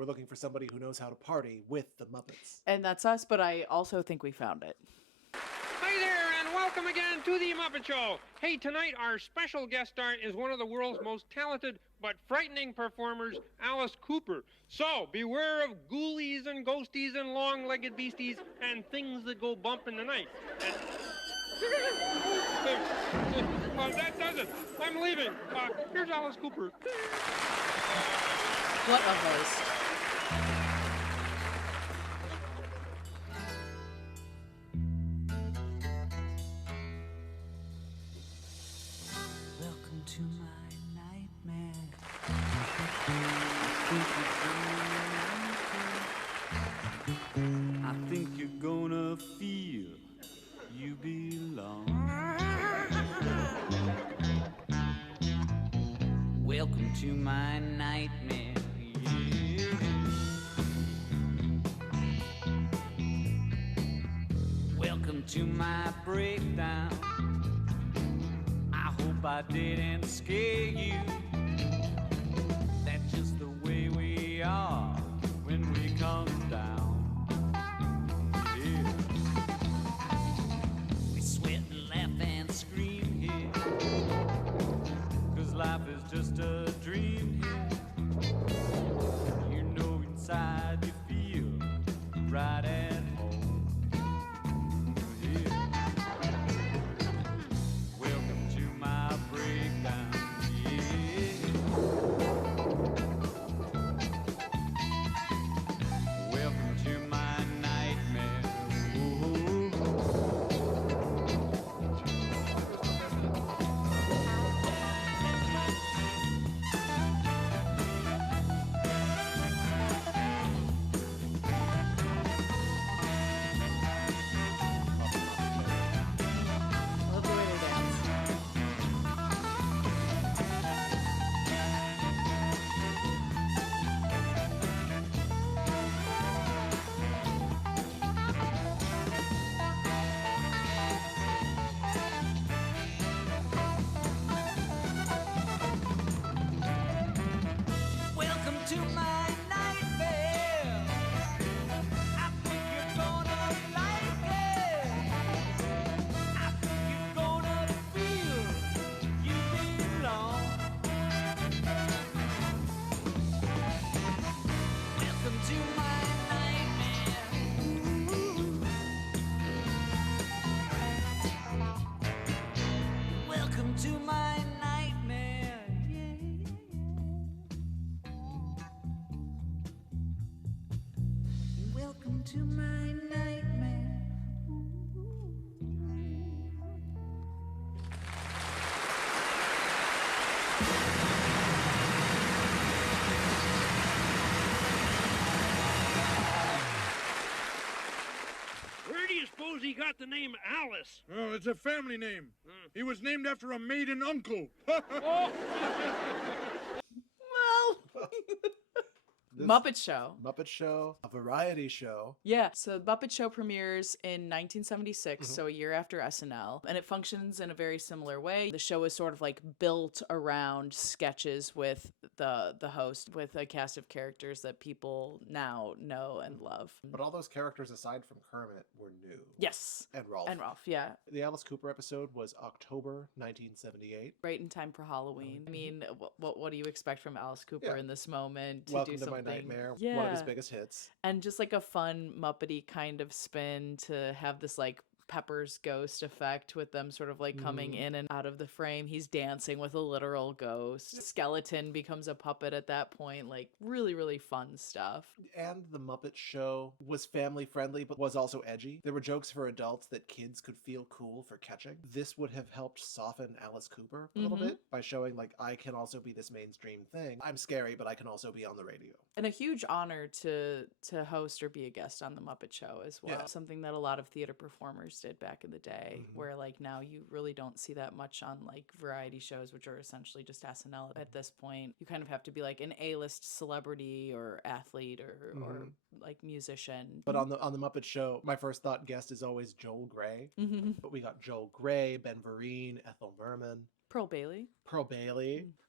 We're looking for somebody who knows how to party with the Muppets. And that's us, but I also think we found it. Hi there, and welcome again to the Muppet Show. Hey, tonight our special guest star is one of the world's most talented but frightening performers, Alice Cooper. So, beware of ghoulies and ghosties and long-legged beasties and things that go bump in the night. That does it. I'm leaving. Here's Alice Cooper. What a voice. Welcome to my nightmare. I think you're gonna feel you belong. Welcome to my nightmare. Yeah. Welcome to my breakdown. I hope I didn't scare you. That's just the way we are when we come down. Yeah. We sweat and laugh and scream here, 'cause life is just a dream here. You know inside you feel right at home. Yeah. Welcome to my breakdown. Yeah. Welcome to my nightmare. Ooh. Love the way they dance. Welcome to my nightmare. I think you're gonna like it. I think you're gonna feel you belong. Welcome to my nightmare. Welcome to my nightmare. Yeah. Welcome to my nightmare. Where do you suppose he got the name Alice? Oh, it's a family name. He was named after a maiden uncle. Well, Muppet Show. Muppet Show, a variety show. Yeah, so Muppet Show premieres in 1976, so a year after SNL, and it functions in a very similar way. The show is sort of like built around sketches with the host, with a cast of characters that people now know and love. But all those characters, aside from Kermit, were new. Yes. And Rolf. And Rolf, yeah. The Alice Cooper episode was October 1978. Right in time for Halloween. I mean, what do you expect from Alice Cooper Yeah. in this moment to Welcome do to something? My Nightmare, Yeah. one of his biggest hits. And just like a fun Muppety kind of spin to have this like Pepper's ghost effect with them sort of like coming in and out of the frame. He's dancing with a literal ghost. Skeleton becomes a puppet at that point. Like really, really fun stuff. And the Muppet Show was family friendly, but was also edgy. There were jokes for adults that kids could feel cool for catching. This would have helped soften Alice Cooper a little bit by showing like, I can also be this mainstream thing. I'm scary, but I can also be on the radio. And a huge honor to host or be a guest on the Muppet Show as well. Yeah. Something that a lot of theater performers did back in the day, where like now you really don't see that much on like variety shows, which are essentially just SNL at this point. You kind of have to be like an A-list celebrity or athlete or like musician. But on the Muppet Show, my first thought guest is always Joel Grey. But we got Joel Grey, Ben Vereen, Ethel Merman, Pearl Bailey,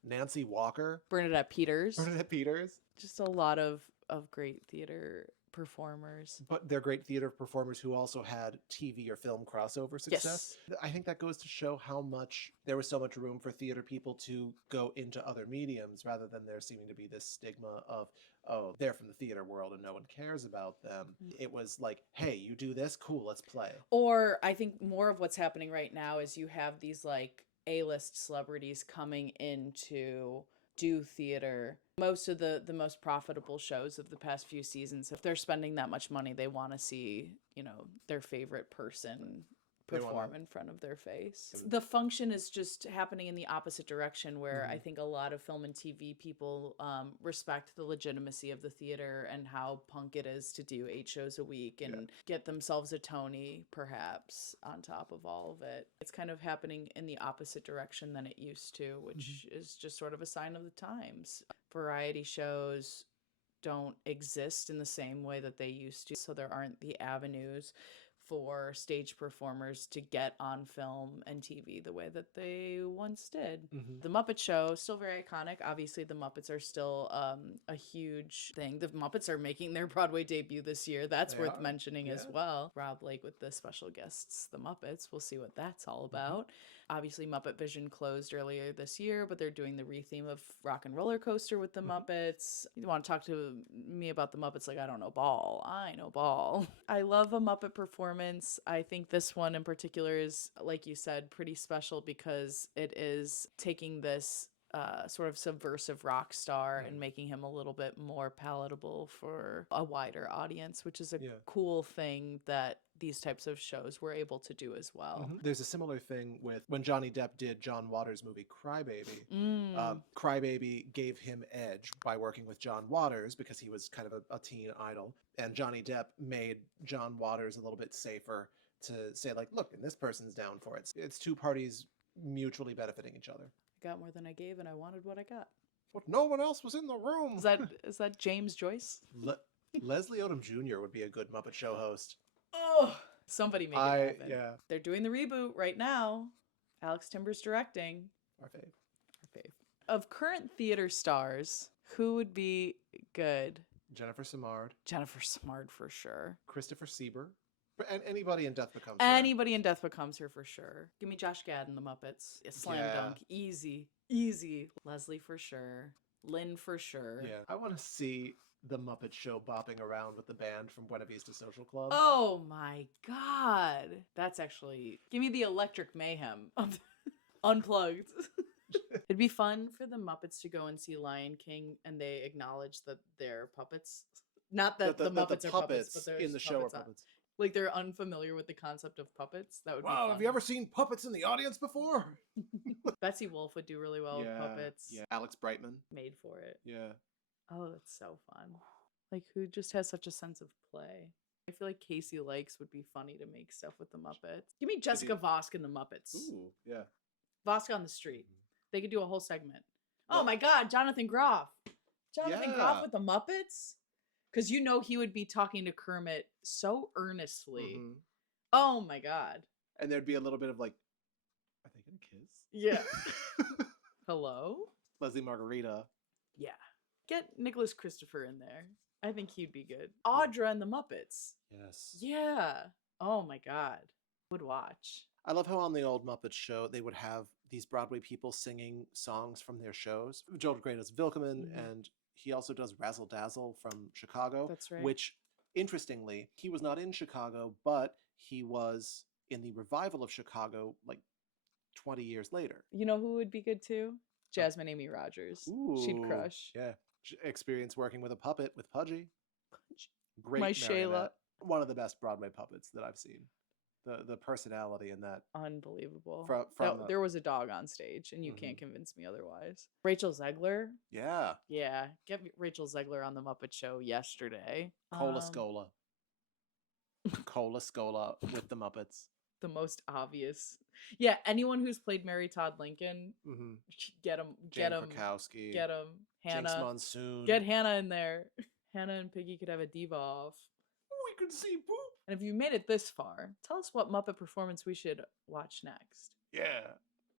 Nancy Walker, Bernadette Peters. Bernadette Peters. Just a lot of of great theater performers. But they're great theater performers who also had TV or film crossover success. I think that goes to show how much there was so much room for theater people to go into other mediums rather than there seeming to be this stigma of, oh, they're from the theater world and no one cares about them. It was like, hey, you do this? Cool, let's play. Or I think more of what's happening right now is you have these like A-list celebrities coming in to do theater. Most of the most profitable shows of the past few seasons, if they're spending that much money, they want to see, you know, their favorite person perform in front of their face. The function is just happening in the opposite direction, where I think a lot of film and TV people respect the legitimacy of the theater and how punk it is to do 8 shows a week and get themselves a Tony, perhaps, on top of all of it. It's kind of happening in the opposite direction than it used to, which is just sort of a sign of the times. Variety shows don't exist in the same way that they used to, so there aren't the avenues for stage performers to get on film and TV the way that they once did. The Muppet Show, still very iconic. Obviously, the Muppets are still a huge thing. The Muppets are making their Broadway debut this year. That's worth mentioning as well. Rob Blake with the special guests, the Muppets. We'll see what that's all about. Obviously, Muppet Vision closed earlier this year, but they're doing the retheme of Rock and Roller Coaster with the Muppets. You want to talk to me about the Muppets like I don't know ball. I know ball. I love a Muppet performance. I think this one in particular is, like you said, pretty special because it is taking this sort of subversive rock star and making him a little bit more palatable for a wider audience, which is a cool thing that these types of shows were able to do as well. There's a similar thing with when Johnny Depp did John Waters' movie Crybaby. Crybaby gave him edge by working with John Waters because he was kind of a teen idol. And Johnny Depp made John Waters a little bit safer to say, like, look, and this person's down for it. It's two parties mutually benefiting each other. I got more than I gave and I wanted what I got. But no one else was in the room. Is that James Joyce? Leslie Odom Jr. would be a good Muppet Show host. Oh, somebody make it happen. Yeah. They're doing the reboot right now. Alex Timber's directing. Our fave. Of current theater stars, who would be good? Jennifer Simard. Jennifer Simard for sure. Christopher Sieber. And anybody in Death Becomes Her. Anybody in Death Becomes Her for sure. Give me Josh Gad in the Muppets. Slam dunk. Easy. Leslie for sure. Lynn for sure. Yeah. I want to see the Muppet Show bopping around with the band from Buena Vista Social Club. Oh my God. That's actually... Give me the Electric Mayhem. Unplugged. It'd be fun for the Muppets to go and see Lion King and they acknowledge that they're puppets. Not that the Muppets are puppets, but they're in the show are puppets. Like they're unfamiliar with the concept of puppets. That would be wow, fun. have you ever seen puppets in the audience before? Betsy Wolfe would do really well with puppets. Yeah, Alex Brightman. Made for it. Yeah. Oh, that's so fun. Like, who just has such a sense of play? I feel like Casey Likes would be funny to make stuff with the Muppets. Give me Jessica Vosk and the Muppets. Ooh, yeah. Vosk on the Street. They could do a whole segment. Oh my God, Jonathan Groff. Jonathan Groff with the Muppets? Because you know he would be talking to Kermit so earnestly. Oh my God. And there'd be a little bit of like, are they going to kiss? Yeah. Hello? Leslie Margarita. Yeah. Get Nicholas Christopher in there. I think he'd be good. Audra and the Muppets. Yes. Yeah. Oh my God. Would watch. I love how on the old Muppet Show, they would have these Broadway people singing songs from their shows. Joel Grey does Vilkeman, and he also does Razzle Dazzle from Chicago. That's right. Which, interestingly, he was not in Chicago, but he was in the revival of Chicago like 20 years later. You know who would be good too? Jasmine Amy Rogers. Ooh, she'd crush. Yeah. Experience working with a puppet with Pudgy. Great My marionette. Shayla. One of the best Broadway puppets that I've seen. The personality in that. Unbelievable. From there was a dog on stage, and you can't convince me otherwise. Rachel Zegler. Yeah. Yeah. Get me Rachel Zegler on the Muppet Show yesterday. Cola Scola. Cola Scola with the Muppets. The most obvious. Yeah, anyone who's played Mary Todd Lincoln, get him. Jane Krakowski. Get him. Hannah. Jinx Monsoon. Get Hannah in there. Hannah and Piggy could have a diva off. We could see poop. And if you made it this far, tell us what Muppet performance we should watch next. Yeah.